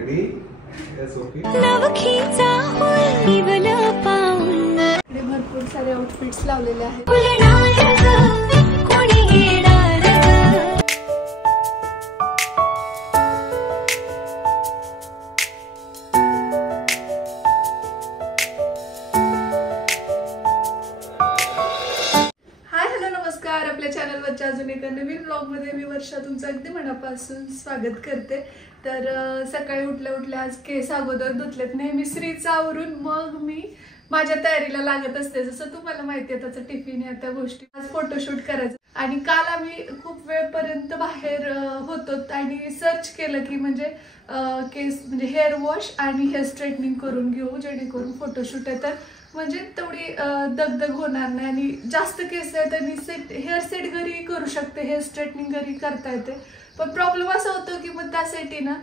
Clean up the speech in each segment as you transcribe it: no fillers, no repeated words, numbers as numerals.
Ready yes okay भरपूर सारे outfits लावलेले आहेत. आपल्या चॅनलवरच्या अजून एका नवीन ब्लॉगमध्ये मी वर्षा तुमचं अगदी मनापासून स्वागत करते. तर सकाळी उठल्या उठल्या आज केस अगोदर धुतलेत. नेहमी श्रीचा आवरून मग मी माझ्या तयारीला लागत असते. जसं तुम्हाला माहिती आहे त्याचं टिफिन या त्या गोष्टी. आज फोटोशूट करायचं आणि काल आम्ही खूप वेळपर्यंत बाहेर होतो आणि सर्च केलं की म्हणजे केस म्हणजे हेअर वॉश आणि हेअर स्ट्रेटनिंग करून घेऊ जेणेकरून फोटोशूट आहे तर म्हणजे तेवढी दगदग होणार नाही आणि जास्त केस आहेत आणि हेअर सेट घरी करू शकते, हेअर स्ट्रेटनिंग घरी करता येते. पण प्रॉब्लेम असा होतो की मग त्यासाठी ना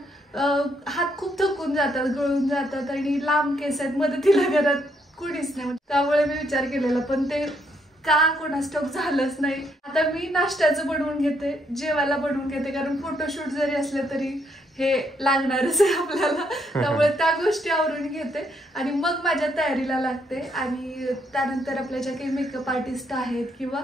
हात खूप थकून जातात, गळून जातात आणि लांब केस आहेत, मदतीला घरात कुणीच नाही. त्यामुळे मी विचार केलेला पण ते का कोणास ठाऊक झालंच नाही. आता मी नाश्त्याचं बनवून घेते, जेवायला बनवून घेते, कारण फोटोशूट जरी असले तरी हे लागणारच आहे आपल्याला. त्यामुळे त्या गोष्टी आवरून घेते आणि मग माझ्या तयारीला लागते. आणि त्यानंतर आपल्या ज्या काही मेकअप आर्टिस्ट आहेत किंवा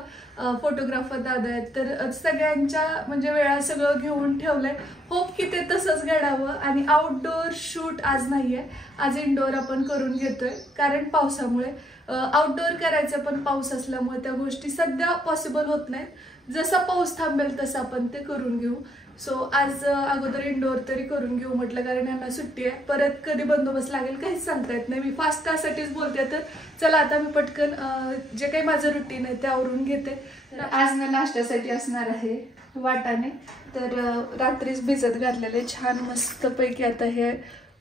फोटोग्राफर दादा आहेत तर सगळ्यांच्या म्हणजे वेळा सगळं घेऊन ठेवलंय. होप की ते तसंच घडावं. आणि आउटडोअर शूट आज नाहीये, आज इनडोअर आपण करून घेतोय कारण पावसामुळे. आउटडोअर करायचं पण पाऊस असल्यामुळे त्या गोष्टी सध्या पॉसिबल होत नाहीत. जसा पाऊस थांबेल तसं आपण ते करून घेऊ. सो आज अगोदर इनडोअर तरी करून घेऊ म्हटलं कारण यांना सुट्टी आहे. परत कधी बंदोबस्त लागेल काहीच सांगता येत नाही. मी फास्ट त्यासाठीच बोलते. तर चला आता मी पटकन जे काही माझं रुटीन आहे ते आवरून घेते. आज ना नाश्त्यासाठी असणार आहे वाटाणे. तर रात्रीच भिजत घातलेले छान मस्त पैकी आता हे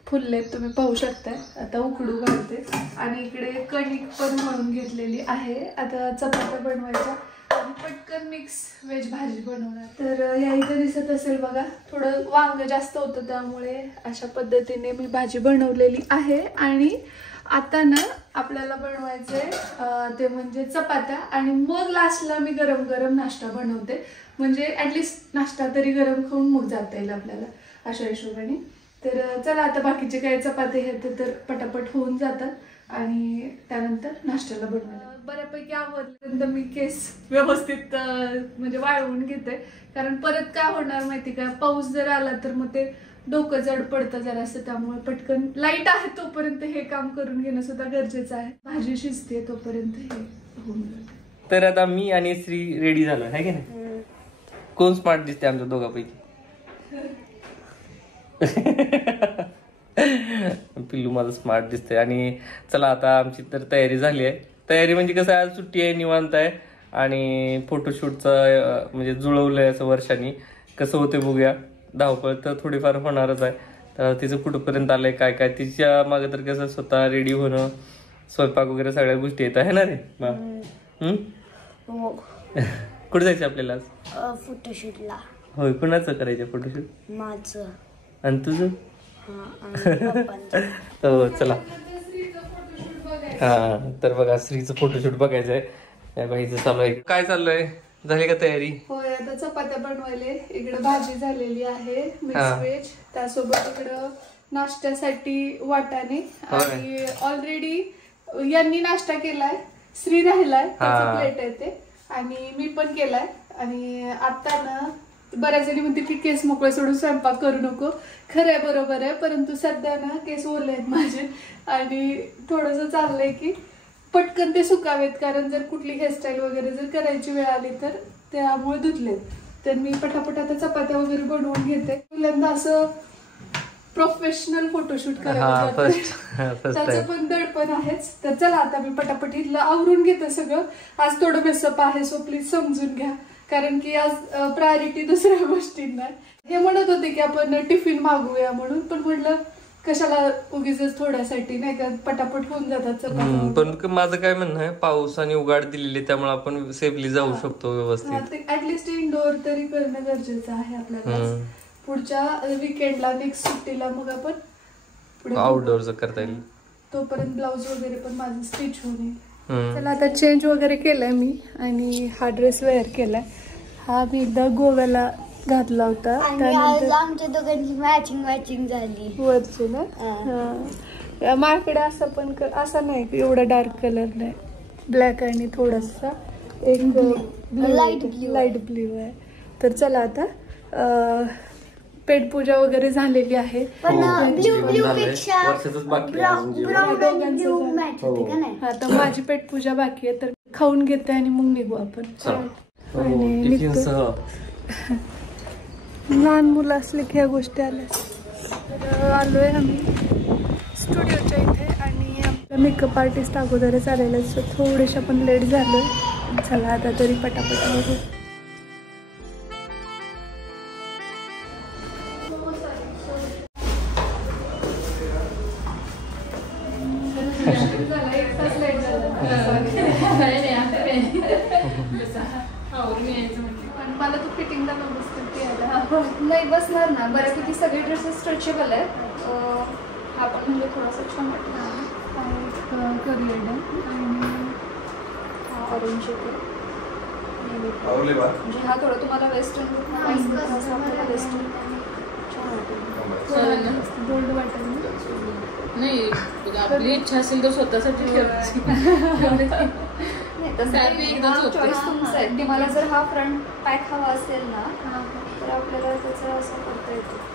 फुलले तुम्ही पाहू शकताय. आता उकडू घालते आणि इकडे कणिक पण मळून घेतलेली आहे. आता चपात्या बनवायच्या आणि पटकन मिक्स व्हेज भाजी बनवणार. तर या इथे दिसत असेल बघा थोडं वांग जास्त होतं त्यामुळे अशा पद्धतीने मी भाजी बनवलेली आहे. आणि आता ना आपल्याला बनवायचंय ते म्हणजे चपात्या आणि मग लास्टला मी गरम गरम नाश्ता बनवते. म्हणजे ऍटलिस्ट नाश्ता तरी गरम खाऊन मग जाता येईल आपल्याला अशा हिशोबाने. तर चला आता बाकीचे काही चपाती आहेत तर पटापट होऊन जातात आणि त्यानंतर नाश्त्याला बनवायला बऱ्यापैकी आवडल्यानंतर मी केस व्यवस्थित म्हणजे वाळवून घेते. कारण परत काय होणार माहिती का, पाऊस जर आला तर मग ते डोकं जड पडतं जरासं. त्यामुळे पटकन लाईट आहे तोपर्यंत हे काम करून घेणं सुद्धा गरजेचं आहे. भाजी शिजते तोपर्यंत हे होऊन जाते. तर आता मी आणि श्री रेडी झालो आहे की नाही. कोण स्मार्ट दिसते आमच्या दोघांपैकी? पिल्लू माझं स्मार्ट दिसतंय. आणि चला आता आमची तर तयारी झाली आहे. तयारी म्हणजे कसं आज सुट्टी आहे, निवांत आहे आणि फोटोशूटचं म्हणजे जुळवलंय असं वर्षांनी. कसं होते बघूया. धावपळ तर थोडीफार होणारच आहे. तर तिचं कुठंपर्यंत आलंय काय काय तिच्या मागे तर कसं स्वतः रेडी होणं, स्वयंपाक वगैरे सगळ्या गोष्टी येत आहे ना रे. कुठे जायचं आपल्याला आज? फोटोशूटला. होय, कुणाचं करायचं फोटोशूट? माझं. आणि तुझं? हो चला. हा तर बघा श्रीचं फोटोशूट बघायचंय. या बाईचं चालू आहे. काय चाललंय, झाली का तयारी? होय आता चपात्या बनवायले. इकडे भाजी झालेली आहे मिक्स व्हेज. त्यासोबत इकडं नाश्त्यासाठी वाटाणे आणि ऑलरेडी यांनी नाश्ता केलाय. श्री राहिलाय प्लेट आहे ते आणि मी पण केलाय. आणि आता ना बऱ्याच जणी म्हणते की केस मोकळे सोडून स्वयंपाक करू नको. खरंय, बरोबर आहे. परंतु सध्या ना केस ओले आहेत माझे आणि थोडंसं चाललंय की पटकन ते सुकावेत. कारण जर कुठली हेअरस्टाईल वगैरे जर करायची वेळ आली तर त्यामुळे धुतलेत. तर मी पटापट आता चपात्या वगैरे बनवून घेते. पहिल्यांदा असं प्रोफेशनल फोटोशूट करायचं त्याचं पण दडपण आहेच. तर चला आता मी पटापट इथलं आवरून घेते सगळं. आज थोडं मेसअप आहे सो प्लीज समजून घ्या कारण की आज प्रायोरिटी दुसऱ्या गोष्टींना. हे म्हणत होते की आपण टिफिन मागूया म्हणून पण म्हटलं कशाला उगीच थोड्यासाठी नाही का पटापट होऊन जातात. पण माझं काय म्हणणं आहे, पाऊस आणि उघाड दिलेली त्यामुळे आपण सेफली जाऊ शकतो व्यवस्थित. ऍटलिस्ट इनडोअर तरी करणं गरजेचं आहे आपल्याला. पुढच्या वीकेंडला नेक्स्ट सुट्टीला मग आपण आउटडोअरचं करता येईल. तोपर्यंत ब्लाऊज वगैरे पण माझं स्टिच होऊन येईल. चला आता चेंज वगैरे केलाय मी आणि हा ड्रेस वेअर केलाय. हा मी एकदा गोव्याला घातला होता. आणि आज आमच्या दोघांची मॅचिंग झाली वरची ना. हा माझ्याकडे असं पण असं नाही की एवढा डार्क कलर नाही, ब्लॅक आणि थोडासा एक लाईट ब्ल्यू आहे. तर चला आता पेटपूजा वगैरे झालेली आहे. पण ब्ल्यू पेक्षा ब्राऊन आणि ब्ल्यू मॅच होते का नाही. हा तर माझी पेटपूजा बाकी आहे, तर खाऊन घेते आणि मग निघू आपण. आणि निघतो. लहान मुलं असले की ह्या गोष्टी आल्या. तर आलोय आम्ही स्टुडिओच्या इथे आणि आपल्या मेकअप आर्टिस्ट अगोदरच आलेलं आहे, सो थोडेशा पण लेट झालोय. चला आता तरी पटापट बघू. मला तो फिटिंगला नाही बसणार ना. बऱ्यापैकी सगळे ड्रेसेस स्ट्रेचेबल आहेत. हा पण म्हणजे थोडासा छान वाटला करूया आणि ऑरेंज म्हणजे हा थोडा तुम्हाला वेस्टर्न वेस्टर्न गोल्ड वाटेल नाही. आपली इच्छा असेल तर स्वतःसाठी चॉईस तुमचा आहे. तुम्हाला जर हा फ्रंट पॅक हवा असेल ना तर आपल्याला त्याचं असं करता येतं.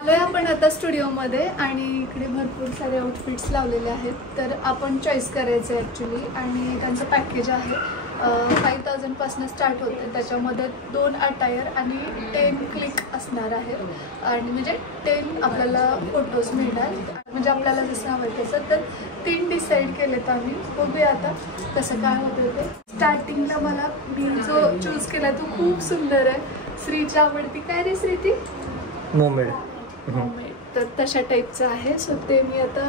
आलोय आपण आता स्टुडिओमध्ये आणि इकडे भरपूर सारे आउटफिट्स लावलेले आहेत. तर आपण चॉईस करायचं आहे ॲक्च्युली. आणि त्यांचं पॅकेज आहे 5000 पासून स्टार्ट होते. त्याच्यामध्ये 2 अटायर आणि 10 क्लिक असणार आहे. आणि म्हणजे 10 आपल्याला फोटोज मिळणार. म्हणजे आपल्याला जसं हवं तसं. तर 3 डिसाईड केलेत आम्ही. बघूया आता कसं काय होतं ते. स्टार्टिंगला मला मी जो चूज केला तो खूप सुंदर आहे. श्रीची आवडती काय रे श्री ती मोमेड. तर तशा टाईपचं आहे. सो ते मी आता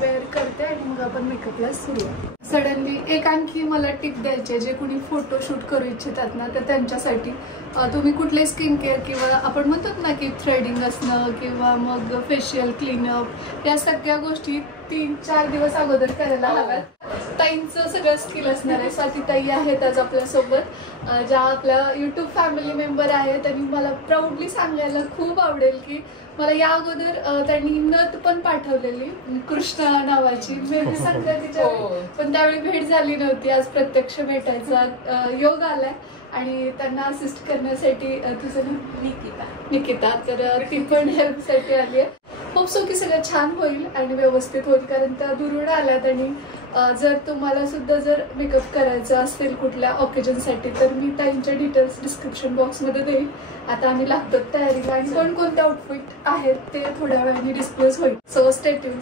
वेअर करते आणि मग आपण मेकअपला सुरुवात. सडनली एक आणखी मला टिप द्यायची आहे. जे कोणी फोटोशूट करू इच्छितात ना तर त्यांच्यासाठी तुम्ही कुठले स्किन केअर किंवा आपण म्हणतो ना की थ्रेडिंग असणं किंवा मग फेशियल क्लीनअप या सगळ्या गोष्टी 3-4 दिवस अगोदर करायला हव्यात. ताईंचं सगळं स्किल असणार आहे. स्वाती ताई आहेत आज आपल्यासोबत, ज्या आपल्या यूट्यूब फॅमिली मेंबर आहेत. त्यांनी मला प्राऊडली सांगायला खूप आवडेल की मला या अगोदर त्यांनी नथ पण पाठवलेली कृष्णा नावाची मेहंदी संक्रांतीच्या, पण त्यावेळी भेट झाली नव्हती. आज प्रत्यक्ष भेटायचा योग आलाय आणि त्यांना असिस्ट करण्यासाठी तुझं नाव निकिता तर ती पण हेल्पसाठी आली आहे. होप सो की सगळं छान होईल आणि व्यवस्थित होईल, कारण त्या दुरून आल्यात. आणि जर तुम्हाला सुद्धा जर मेकअप करायचा असेल कुठल्या ऑकेजनसाठी तर मी ताईंच्या डिटेल्स डिस्क्रिप्शन बॉक्समध्ये देईन. आता आम्ही लागतो तयारीला आणि कोणकोणते आउटफिट आहेत ते थोड्या वेळाने डिस्क्लोज होईल. So stay tune.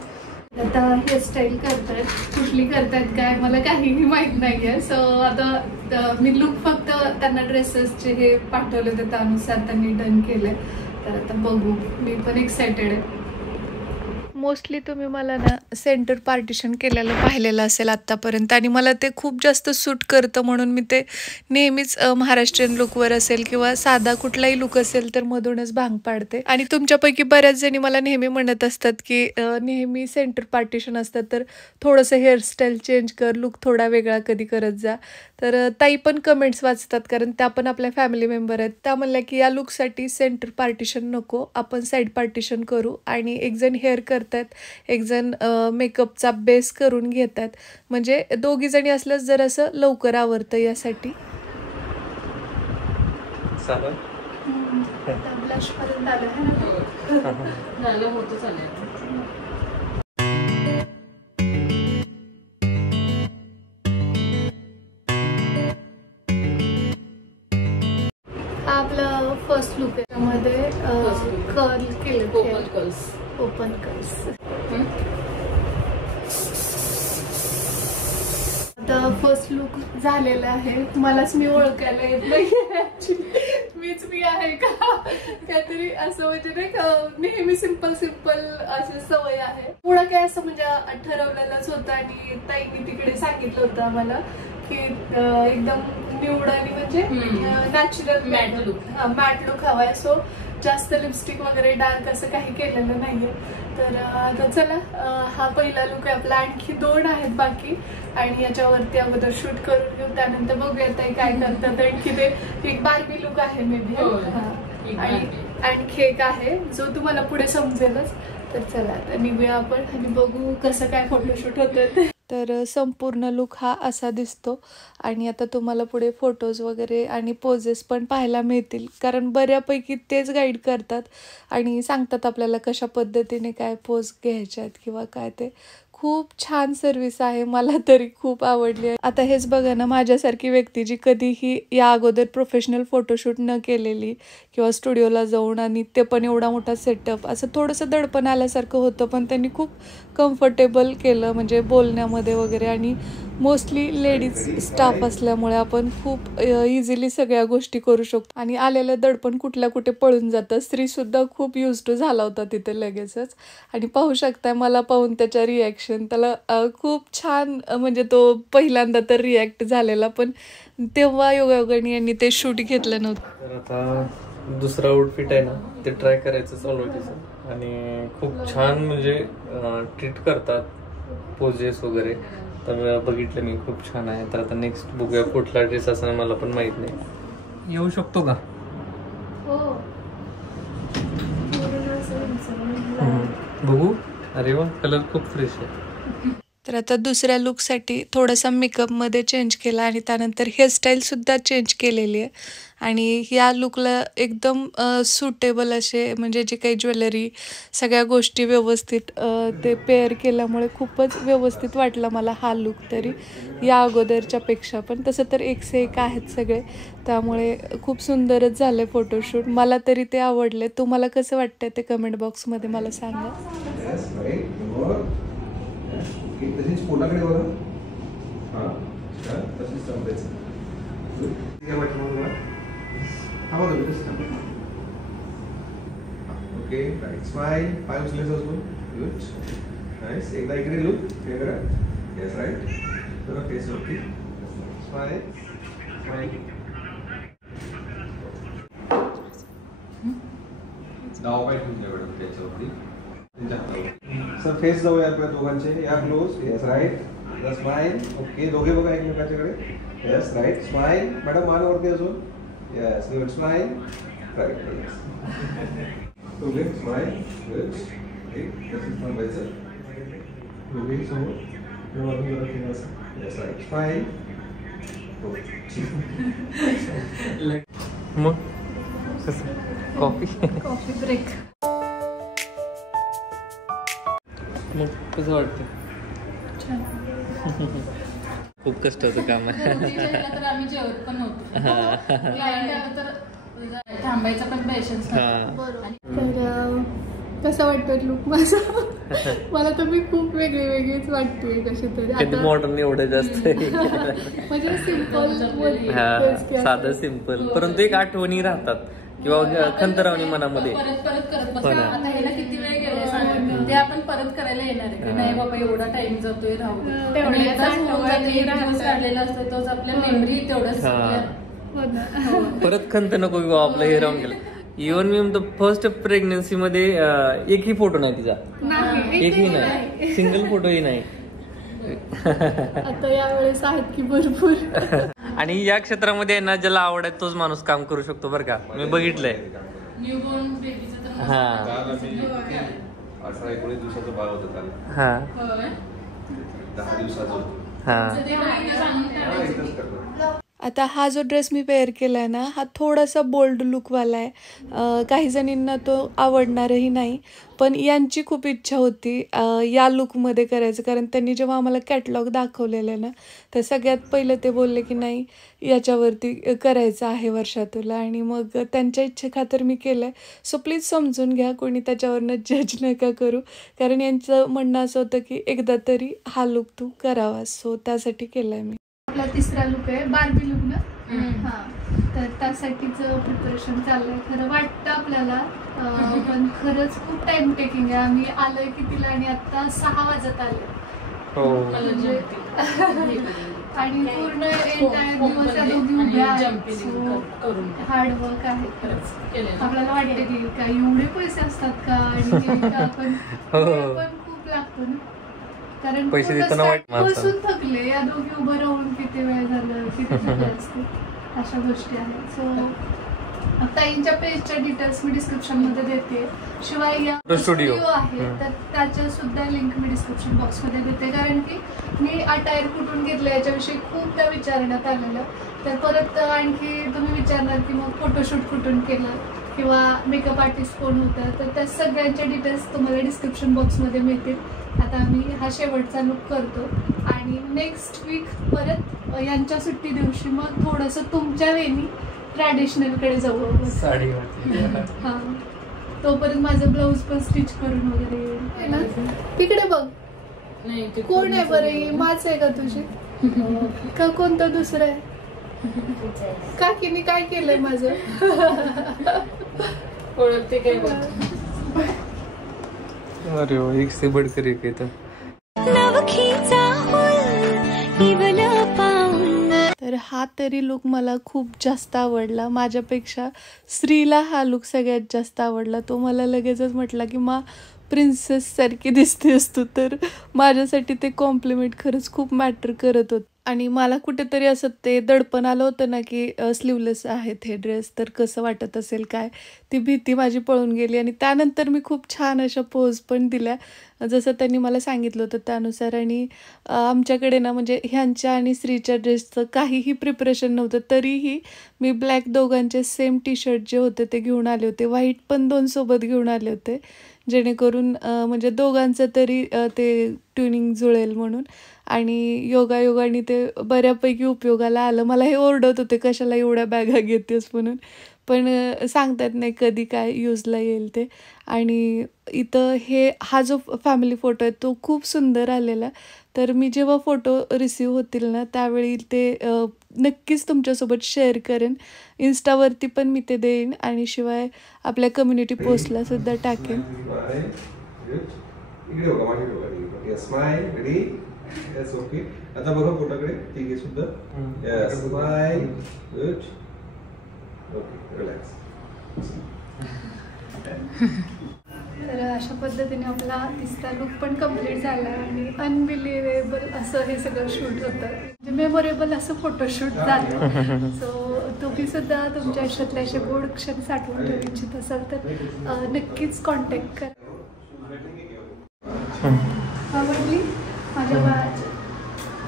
आता हेअरस्टाईल करतायत, कुठली करतायत काय मला काहीही माहित नाहीये. सो आता मी लुक फक्त त्यांना ड्रेसेसचे हे पाठवले होते त्यानुसार त्यांनी डन केले. तर आता बघू. मी पण एक्सायटेड आहे. मोस्टली तुम्ही मला ना सेंटर पार्टिशन केलेलं पाहिलेलं असेल आत्तापर्यंत आणि मला ते खूप जास्त सूट करतं, म्हणून मी ते नेहमीच महाराष्ट्रीयन लुकवर असेल किंवा साधा कुठलाही लुक असेल तर मधूनच भांग पाडते. आणि तुमच्यापैकी बऱ्याच जणी मला नेहमी म्हणत असतात की नेहमी सेंटर पार्टिशन असतात तर थोडंसं हेअरस्टाईल चेंज कर, लुक थोडा वेगळा कधी करत जा. तर ताई पण कमेंट्स वाचतात कारण त्या पण आपल्या फॅमिली मेंबर आहेत. त्या म्हणल्या की या लुकसाठी सेंटर पार्टिशन नको, आपण साईड पार्टिशन करू. आणि एक जण हेअर करतात, एक जण मेकअपचा बेस करून घेतात, म्हणजे दोघी जणी असलं जर असं लवकर आवरतं यासाठी. ब्लश पर्यंत आलं होतं चालेल. आपलं फर्स्ट लुक आहे, त्यामध्ये कर्ल केलं, ओपन कर्ल्स. आता फर्स्ट लुक झालेला आहे. मलाच मी ओळखायला येत नाही मीच मी आहे का काहीतरी असं, म्हणजे नाही का नेहमी सिंपल असे सवय आहे. पुढं काय असं म्हणजे ठरवलेलंच होतं आणि ताईंनी तिकडे सांगितलं होतं आम्हाला की एकदम निवड आणि म्हणजे नॅचरल मॅट लुक हवाय. सो जास्त लिपस्टिक वगैरे डार्क असं काही केलेलं नाहीये. तर आता चला, हा पहिला लुक आहे आपला. आणखी 2 आहेत बाकी आणि याच्यावरती अगोदर शूट करून घेऊ, त्यानंतर बघूया ताई काय करतात. आणखी ते एक बार्बी लुक आहे मे बी, आणि आणखी एक आहे जो तुम्हाला पुढे समजेलच. तर चला आता निघूया आपण आणि बघू कसं काय फोटोशूट होतं. तर संपूर्ण लुक हा असा दिसतो आणि आता तुम्हाला पुढे फोटोज वगैरे आणि पोजेस पण पाहायला मिळतील, कारण बऱ्यापैकी तेच गाईड करतात आणि सांगतात आपल्याला कशा पद्धतीने काय पोज घ्यायचे आहेत किंवा काय. ते खूप छान सर्विस आहे, मला तरी खूप आवडली आहे. आता हेच बघा ना, माझ्यासारखी व्यक्ती जी कधीही या अगोदर प्रोफेशनल फोटोशूट न केलेली किंवा स्टुडिओला जाऊन, आणि ते पण एवढा मोठा सेटअप, असं थोडंसं दडपण आल्यासारखं होतं, पण त्यांनी खूप कम्फर्टेबल केलं म्हणजे बोलण्यामध्ये वगैरे. आणि मोस्टली लेडीज स्टाफ असल्यामुळे आपण खूप इझिली सगळ्या गोष्टी करू शकतो आणि आलेलं दडपण कुठल्या कुठे पळून जातं. स्त्रीसुद्धा खूप यूज टू झाला होता तिथे लगेचच. आणि पाहू शकताय मला पाहून त्याच्या रिॲक्शन, त्याला खूप छान, म्हणजे तो पहिल्यांदा तर रिॲक्ट झालेला, पण तेव्हा योगायोगाने यांनी ते शूट घेतलं नव्हतं. तर आता दुसरा आउटफिट आहे ना, ते ट्राय करायचं चालू आहे तिचं, आणि खूप छान म्हणजे ट्रीट करतात पोजेस वगैरे. तर बघितलं मी, खूप छान आहे. तर आता नेक्स्ट बघूया कुठला ड्रेस असं मला पण माहित नाही. येऊ शकतो का? बघू. अरे वा, कलर खूप फ्रेश आहे. तर आता दुसऱ्या लुकसाठी थोडासा मेकअपमध्ये चेंज केला आणि त्यानंतर हेअरस्टाईलसुद्धा चेंज केलेली आहे. आणि या लुकला एकदम सुटेबल असे म्हणजे जे काही ज्वेलरी सगळ्या गोष्टी व्यवस्थित ते पेअर केल्यामुळे खूपच व्यवस्थित वाटला मला हा लुक, तरी या अगोदरच्या पेक्षा. पण तसं तर एक से एक आहेत सगळे, त्यामुळे खूप सुंदरच झालं आहे फोटोशूट. मला तरी ते आवडले. तुम्हाला कसं वाटतंय ते कमेंट बॉक्समध्ये मला सांगा. तशीच पोटाकडे बघा. हां, तशीच थांबायचं. ठीक आहे, थांबा तुम्ही, तसं थांबा. ओके, राईट स्माइल, पाय उचलायचं अजून. Good, nice. एकदा इकडे लुक हे करा. Yes, right. बरं, फेस वरती स्माइल, स्माइल. नाव काय ठेवलं मॅडम त्याच्यावरती? सर फेस जाऊया आपल्या दोघांचे. या close. Yes, right. Smile. Okay, दोघे बघा एकमेकांच्याकडे. Yes, right. स्माइल. मॅडम मान वरती अजून. Yes, good. स्माइल. राईट. दोघे स्माइल. गुड. तसंच थांबायचं. दोघे समोर अजून जरा केलं असं. Yes, right. स्माइल. मग कॉफी ब्रेक. मग कसं वाटतं? खूप कष्टाचं काम आहे. तर आम्ही जेवत पण नव्हतो. क्लायंट आलं तर थांबायचा पण पेशन्स. तर कसा वाटतोय लुक माझा? मला तर मी खूप वेगळीच वाटते कशी तरी. कधी मॉडर्न एवढं जास्त म्हणजे सिंपल, साधं सिंपल, परंतु एक आठवणी राहतात किंवा खंतरावणी मनामध्ये. परत करत बसतो. आता ह्याला किती वेळ गेलाय सांगा, ते आपण परत करायला येणार आहे. नाही बाबा एवढा टाइम जातोय, राहू काढलेला असतो तोच आपल्या मेमरी तेवढंच. परत खंत नको किंवा आपलं हे राहून गेलं. इव्हन मी फर्स्ट प्रेग्नन्सी मध्ये एकही फोटो नाही तिचा, एकही नाही, सिंगल फोटोही नाही. आता यावेळेस आहेत की भरपूर. आणि या क्षेत्रामध्ये ना ज्याला आवड आहे तोच माणूस काम करू शकतो बरं का, मी बघितलंय. न्यूबॉर्न बेबीचं तर हा 18-19 दिवसाचं बाळ होतं त्याला. हा 10 दिवसाचं होतं. हा. आता हा जो ड्रेस मी वेअर केला आहे ना, हा थोडासा बोल्ड लुकवाला आहे. काही जणींना तो आवडणारही नाही, पण यांची खूप इच्छा होती या लुकमध्ये करायचं, कारण त्यांनी जेव्हा आम्हाला कॅटलॉग दाखवलेलं आहे ना, तर सगळ्यात पहिलं ते बोलले की नाही याच्यावरती करायचं आहे वर्षा तुला, आणि मग त्यांच्या इच्छेखातर मी केलं आहे. सो प्लीज समजून घ्या, कोणी त्याच्यावरनं जज नका करू, कारण यांचं म्हणणं असं होतं की एकदा तरी हा लुक तू करावा. सो त्यासाठी केलं आहे मी. आपला तिसरा लुक आहे बार्बी लुक ना. हां, तर त्यासाठीच प्रिपरेशन चाललंय. खरं वाटतं आपल्याला, पण खरंच खूप टाइम टेकिंग आहे. आम्ही आलोय कितीला आणि आता 6 वाजत आले. हो, म्हणजे आणि पूर्ण एंटायर दिवस त्या दोघी उभ्या हार्डवर्क आहे खरंच. आपल्याला वाटतं की काय एवढे पैसे असतात का आणि आपण पण खूप लागतो ना, कारण पैसे देताना बसून थकले या दोघी उभं राहून किती वेळ झालं, किती थकले असते, अशा गोष्टी आहेत. सो ताईंच्या पेजच्या डिटेल्स मी डिस्क्रिप्शन मध्ये देते. शिवाय या स्टुडिओ आहे तर त्याच्या सुद्धा लिंक मी डिस्क्रिप्शन बॉक्स मध्ये देते, कारण की मी अटायर कुठून घेतलं याच्याविषयी खूपदा विचारण्यात आलेलं. तर परत आणखी तुम्ही विचारणार की मग फोटोशूट कुठून केलं किंवा मेकअप आर्टिस्ट कोण होता, तर त्या सगळ्यांच्या डिटेल्स तुम्हाला डिस्क्रिप्शन बॉक्समध्ये मिळतील. आता मी हा शेवटचा लुक करतो आणि नेक्स्ट वीक परत यांच्या सुट्टी दिवशी मग थोडंसं तुमच्या वेनी ट्रॅडिशनलकडे जाऊ साडी. हां, तोपर्यंत माझं ब्लाऊज पण स्टिच करून वगैरे येईल ना. तिकडे बघ कोण आहे बरं, माच आहे का तुझी का कोणतं दुसरं आहे? काकीने काय केलंय माझं ओळखते काय अरे हो, एक से बढ़कर एक येतं. तर हा तरी लुक मला खूप जास्त आवडला. माझ्यापेक्षा श्रीला हा लुक सगळ्यात जास्त आवडला. तो मला लगेचच म्हटला की मा प्रिन्सेस सारखी दिसतेस तू. तर माझ्यासाठी ते कॉम्प्लिमेंट खरंच खूप मॅटर करत होत. आणि मला कुठेतरी असं ते दडपण आलं होतं ना की स्लीवलेस आहेत हे ड्रेस, तर कसं वाटत असेल काय, ती भीती माझी पळून गेली. आणि त्यानंतर मी खूप छान अशा पोज पण दिल्या जसं त्यांनी मला सांगितलं होतं त्यानुसार. आणि आमच्याकडे ना म्हणजे ह्यांच्या आणि श्रीच्या ड्रेसचं काहीही प्रिपरेशन नव्हतं, तरीही मी ब्लॅक दोघांचे सेम टी शर्ट जे होते ते घेऊन आले होते. व्हाईट पण 2 सोबत घेऊन आले होते, जेणेकरून म्हणजे दोघांचं तरी ते ट्युनिंग जुळेल म्हणून. आणि योगायोगाने ते बऱ्यापैकी उपयोगाला आलं. मला हे ओरडत होते कशाला एवढ्या बॅगा घेतेस म्हणून, पण सांगतात नाही कधी काय यूजला येईल ते. आणि इथं हा जो फॅमिली फोटो आहे तो खूप सुंदर आलेला. तर मी जेव्हा फोटो रिसीव होतील ना त्यावेळी ते नक्कीच तुमच्यासोबत शेअर करेन. इन्स्टावरती पण मी ते देईन आणि शिवाय आपल्या कम्युनिटी पोस्टला सुद्धा टाकेन. आता बघा फोटोकडे, तिघे सुद्धा. Yes, smile, good, okay, relax. तर अशा पद्धतीने आपला तिसरा लुक पण कम्प्लीट झाला आणि अनबिलिव्हेबल असं हे सगळं शूट होतं, म्हणजे मेमोरेबल असं फोटोशूट झालं. सो तुम्ही सुद्धा तुमच्या आयुष्यातले असे गोड क्षण साठवून ठेवू इच्छित असाल तर नक्कीच कॉन्टॅक्ट करा. आवडली माझ्या बाळाची.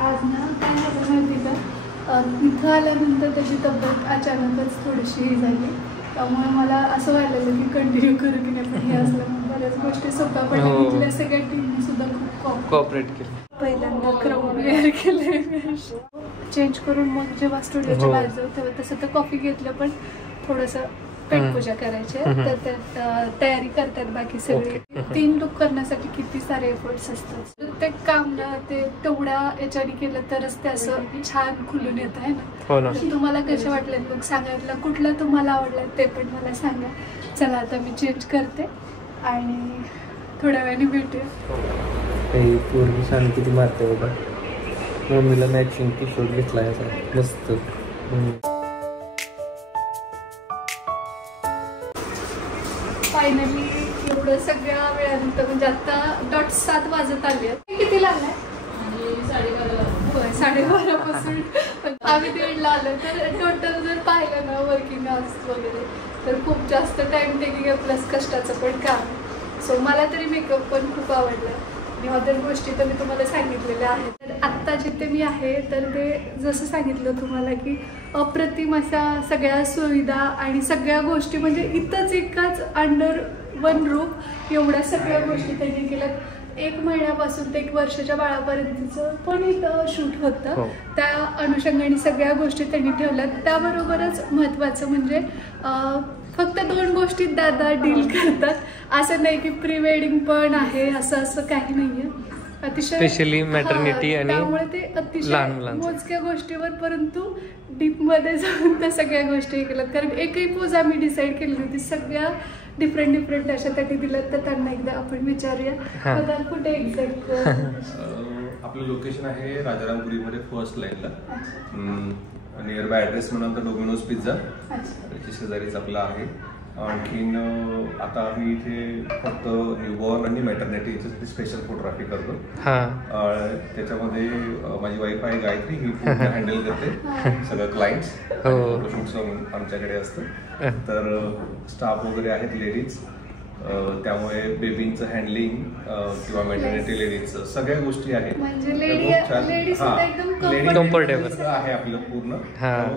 आज ना काय झालं माहिती का, इथं आल्यानंतर त्याची तब्येत अचानकच थोडीशी ही झाली, त्यामुळे मला असं व्हायला की कंटिन्यू करू की नाही, पण हे असल्यामुळे बऱ्याच गोष्टी सोप्या पडल्या. इथल्या सगळ्या टीमने सुद्धा खूप कॉपरेट केलं. पहिल्यांदा क्राऊन वेअर केलं, चेंज करून मग जेव्हा स्टुडिओच्या बाहेर जाऊ तेव्हा तसं तर कॉफी घेतलं, पण थोडंसं पेटपूजा करायची तर त्यात तयारी करतात बाकी सगळे. 3 लुक करण्यासाठी किती सारे एफर्ट्स असतात. प्रत्येक काम ना ते तेवढ्या याच्याने केलं तरच ते असं छान खुलून येत आहे ना. तुम्हाला कसे वाटले लुक सांगायला, कुठला तुम्हाला आवडला ते पण मला सांगा. चला आता मी चेंज करते आणि थोड्या वेळाने भेटूया. पूर्वी छान किती मारते बाबा. मम्मीला मॅचिंग टी शर्ट घेतला मस्त. फायनली एवढं सगळ्या वेळानंतर म्हणजे आता 7:30 वाजत आले. किती लागलाय? 12:30 पासून आम्ही 1:30 आलो. तर टोटल जर पाहिलं ना वर्किंग आवर्स वगैरे तर खूप जास्त टाइम टेकिंग आहे, प्लस कष्टाचं पण काम. सो मला तरी मेकअप पण खूप आवडला आणि अदर गोष्टी तर मी तुम्हाला सांगितलेल्या आहेत. तर आत्ता जिथे मी आहे तर ते जसं सांगितलं तुम्हाला की अप्रतिम अशा सगळ्या सुविधा आणि सगळ्या गोष्टी म्हणजे इथंच एकाच अंडर 1 रूफ एवढ्या सगळ्या गोष्टी त्यांनी केल्यात. 1 महिन्यापासून ते 1 वर्षाच्या बाळापर्यंतचं पण इथं शूट होतं. त्या अनुषंगाने सगळ्या गोष्टी त्यांनी ठेवल्यात. त्याबरोबरच महत्त्वाचं म्हणजे फक्त 2 गोष्टीत दादा डील करतात. असं नाही की प्री वेडिंग पण आहे, असं काही नाहीये. अतिशय स्पेशली मॅटर्निटी आणि त्यामुळे ते अतिशय मोजक्या गोष्टीवर परंतु डीपमध्ये जाऊन त्या सगळ्या गोष्टी केल्यात. कारण एकही पोज आम्ही डिसाईड केली होती, सगळ्या डिफरंट अशासाठी दिलं, तर त्यांना एकदा आपण विचारूया. पदार्थ कुठे एक्झॅक्ट? आपलं लोकेशन आहे राजारामपुरीमध्ये फर्स्ट लाईनला. नियर बाय ॲड्रेस म्हणाल तर डोमिनोज पिझ्झा त्याच्या शेजारीच आपला आहे. आणखीन आता आम्ही इथे फक्त न्यूबॉर्न आणि मॅटर्निटी याच्यासाठी स्पेशल फोटोग्राफी करतो. त्याच्यामध्ये माझी वाईफ आहे गायत्री, ही पूर्ण हँडल करते सगळं क्लायंट्स. फोटोशूटचं आमच्याकडे असतं. तर स्टाफ वगैरे आहेत लेडीज, त्यामुळे बेबींचं हँडलिंग किंवा मॅटर्निटी लेडीजचं सगळ्या गोष्टी आहेत. कम्फर्टेबल आहे आपलं पूर्ण,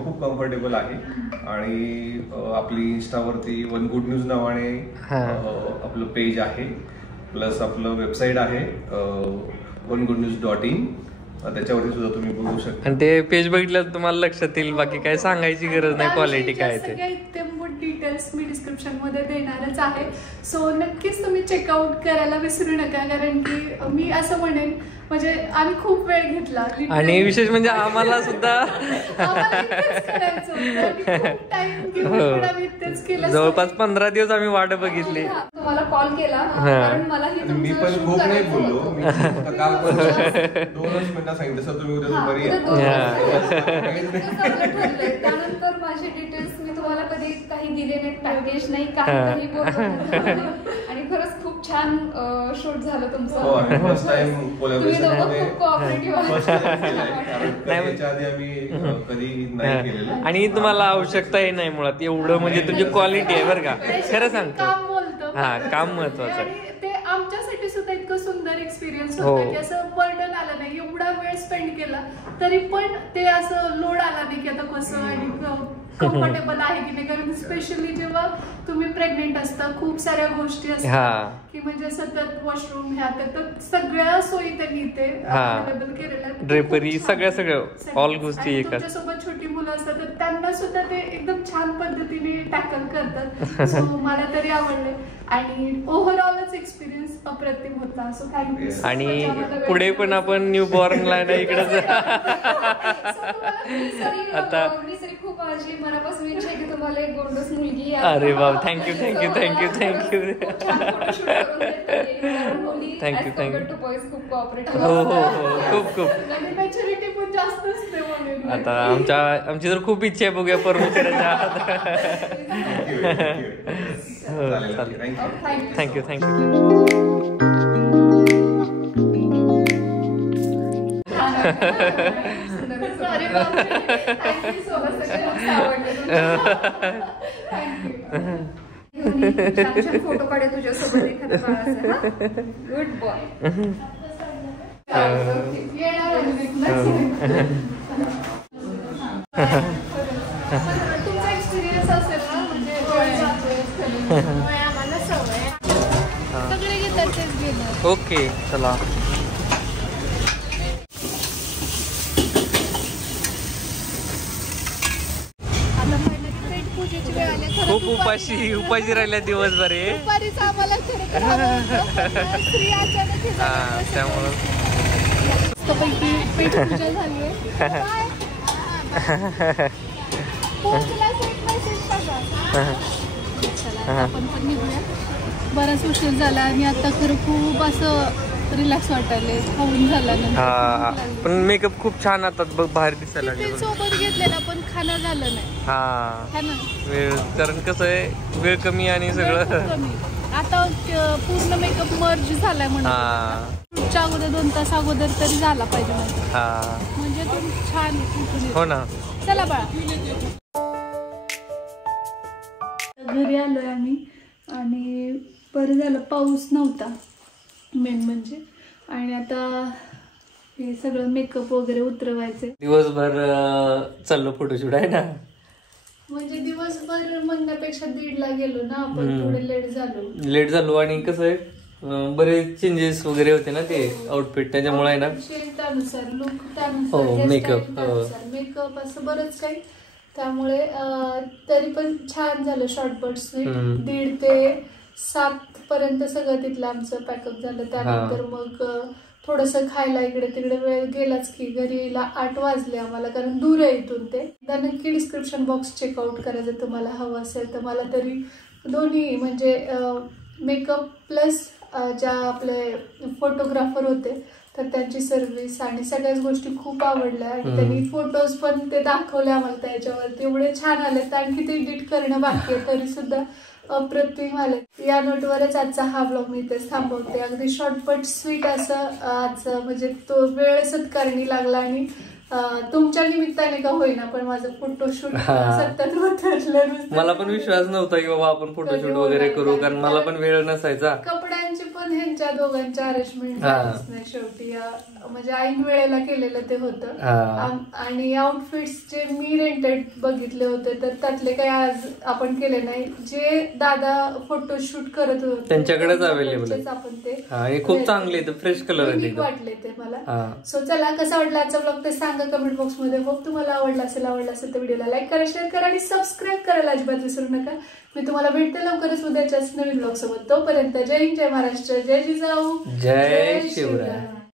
खूप कम्फर्टेबल आहे. आणि आपली इंस्टावरती वन गुड न्यूज नावाने आपलं पेज आहे, प्लस आपलं वेबसाईट आहे ongoodnews.in. त्याच्यावरती सुद्धा तुम्ही बघू शकता. आणि ते पेज बघितलं तुम्हाला लक्षात येईल. बाकी काय सांगायची गरज नाही, क्वालिटी काय ते डिटेल्स मी डिस्क्रिप्शन मध्ये देणारच आहे. सो नक्कीच तुम्ही चेकआउट करायला विसरू नका, कारण की मी असं म्हणेन म्हणजे आम्ही खूप वेळ घेतला. आणि विशेष म्हणजे आम्हाला सुद्धा जवळपास 15 दिवस आम्ही वाट बघितली. तुम्हाला कॉल केला कारण मलाही मी पण खूप नाही बोललो. मी काल 2 मिनिटं सांगितलं सर तुम्ही उद्या दुपारी त्यानंतर माझे डिटेल्स मी तुम्हाला कधी काही दिले नाहीत, पॅकेज नाही, काही बोललो. आणि खरंच खूप छान शूट झालं तुमचं. फर्स्ट टाइम कोलॅबोरेशन आणि तुम्हाला आवश्यकताही नाही मुळात एवढं, म्हणजे तुमची क्वालिटी आहे बरं का. खरं सांगतो, काम महत्वाचं आहे. ते आमच्यासाठी सुद्धा इतकं सुंदर एक्सपिरियन्स होतं की असं बर्डन आलं नाही. एवढा वेळ स्पेंड केला तरी पण ते असं लोड आला नाही की आता कसं आणि कम्फर्टेबल आहे की नाही. कारण स्पेशली जेव्हा तुम्ही प्रेग्नेंट असता खूप साऱ्या गोष्टी असतात की म्हणजे सतत वॉशरूम ह्या तर सगळ्या सोयी त्यांनी इथे अवेलेबल केलेल्या, ड्रेपरी सगळं ऑल गोष्टी. तुमच्यासोबत छोटी मुलं असतात तर त्यांना सुद्धा ते एकदम छान पद्धतीने टॅकल करतात. सो मला तरी आवडले आणि ओव्हरऑलच एक्सपिरियन्स अप्रतिम होता. असो थँक्यू. आणि पुढे पण आपण न्यू बॉर्नला ना इकडे आता खूप मनापासून इच्छा आहे की तुम्हाला एक गोंडस मुलगी. अरे बाबा, थँक्यू खूप आता आमची तर खूप इच्छा आहे, बघूया परमेश्वराच्या थँक्यू. फोटो काढे तुझ्यासोबत एखाद्या बाळाचा. Good boy. तुमचा एक्सपिरियन्स असेल ना, म्हणजे सगळे घेतात तेच घेणार. ओके चला. खूप उपाशी राहिल्या दिवसभर त्यामुळं बराच उशीर झाला आणि आता खरं खूप असं रिलॅक्स वाटायला खाऊन झाला. पण मेकअप खूप छान आता बाहेर दिसायला सोबत घेतलेला पण खाणं झालं नाही. वेळ, कारण कसं आहे वेळ कमी आणि सगळं कमी. आता पूर्ण मेकअप मर्ज झालाय म्हणून अगोदर 2 तास अगोदर तरी झाला पाहिजे म्हणजे तुम्ही छान. हो ना. चला बाळा. घरी आलोय आम्ही आणि बरं झालं पाऊस नव्हता मेन म्हणजे. आणि आता हे सगळं मेकअप वगैरे उतरवायचे. दिवसभर चाललो फोटोशूट आहे ना. म्हणजे दिवसभर म्हणण्यापेक्षा 1:30ला गेलो ना आपण, थोडे लेट झालो. आणि कसं आहे बरेच चेंजेस वगैरे होते ना ते आउटफिट, त्याच्यामुळे आहे ना त्यानुसार लुक, त्यानुसार मेकअप असं बरंच काही. त्यामुळे तरी पण छान झालं. शॉर्टकट्स 1:30 ते 7 पर्यंत सगळं तिथलं आमचं पॅकअप झालं. त्यानंतर मग थोडंसं खायला इकडे तिकडे वेळ गेलाच की घरी यायला 8 वाजले आम्हाला, कारण दूर आहे इथून ते. नक्की डिस्क्रिप्शन बॉक्स चेकआउट करा जर तुम्हाला हवं असेल तर. मला तरी दोन्ही म्हणजे मेकअप प्लस ज्या आपले फोटोग्राफर होते तर त्यांची सर्व्हिस आणि सगळ्याच गोष्टी खूप आवडल्या आणि त्यांनी फोटोज पण ते दाखवले आम्हाला त्याच्यावरती एवढे छान आले. आणखी ते एडिट करणं बाकी आहे तरी सुद्धा अप्रतिम आले. या नोटवरच आजचा हा ब्लॉग मी इथेच थांबवते. अगदी शॉर्टपट स्वीट असं आज म्हणजे तो वेळ सत्कारणी लागला आणि तुमच्या निमित्ताने का होईना पण माझं फोटोशूट सतत उतरलं. मला पण विश्वास नव्हता की बाबा आपण फोटोशूट वगैरे करू कारण मला पण वेळ नसायचा. कपड्यांची पण ह्यांच्या दोघांच्या अरेंजमेंट नाही शेवटी म्हणजे ऐन वेळेला केलेलं ते होतं. आणि आउटफिट्स जे मी रेंटेड बघितले होते तर त्यातले काही आज आपण केले नाही. जे दादा फोटोशूट करत होते त्यांच्याकडेच अवेलेबल आपण ते खूप चांगले फ्रेश कलर वाटले ते मला. सो चला कसा वाटला आजचा ब्लॉग ते सांगा कमेंट बॉक्स मध्ये. होप तुम्हाला आवडला असेल तर व्हिडिओला लाईक करा, शेअर करा आणि सबस्क्राईब करायला अजिबात विसरू नका. मी तुम्हाला भेटते लवकरच उद्याच्याच नवीन ब्लॉग सोबत. तोपर्यंत जय हिंद, जय महाराष्ट्र, जय जिजाऊ, जय शिवराय.